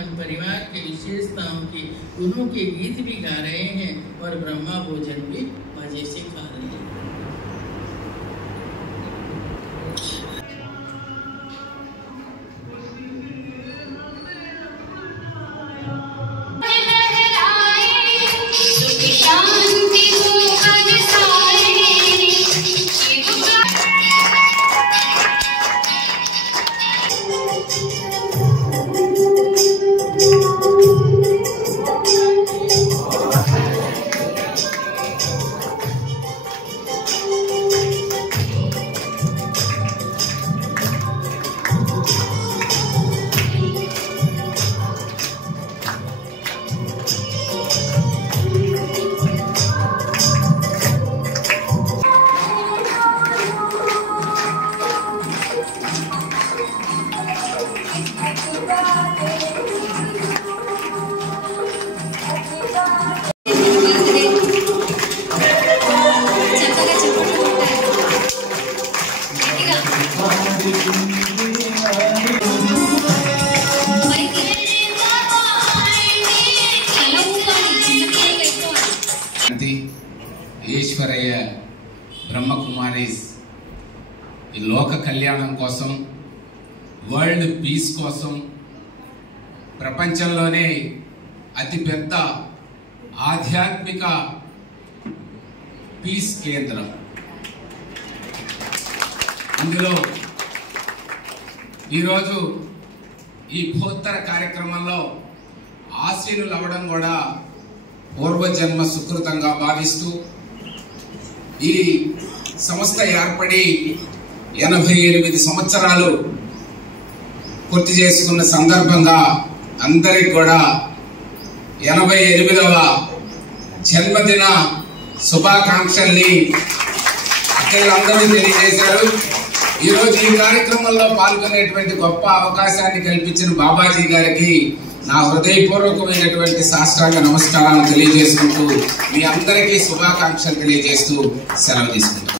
मन परिवार के विशेषताओं के गुणों के गीत भी गा रहे हैं और ब्रह्मा भोजन भी मजे से खा रहे हैं। ఈశ్వరయ్య బ్రహ్మకుమారీస్ ఈ లోక కళ్యాణం కోసం, వరల్డ్ పీస్ కోసం, ప్రపంచంలోనే అతిపెద్ద ఆధ్యాత్మిక పీస్ కేంద్రం. అందులో ఈరోజు ఈ బృహత్తర కార్యక్రమంలో ఆశీనులు అవ్వడం కూడా పూర్వజన్మ సుకృతంగా భావిస్తూ ఈ సంస్థ ఏర్పడి 88 సంవత్సరాలు పూర్తి చేసుకున్న సందర్భంగా అందరికి కూడా 88వ జన్మదిన శుభాకాంక్షల్ని అందరూ తెలియజేశారు. ఈరోజు ఈ కార్యక్రమంలో పాల్గొనేటువంటి గొప్ప అవకాశాన్ని కల్పించిన బాబాజీ గారికి నా హృదయపూర్వకమైనటువంటి సాష్టాంగ నమస్కారాలు తెలియజేసుకుంటూ మీ అందరికీ శుభాకాంక్షలు తెలియజేస్తూ సెలవు తీసుకుంటాను.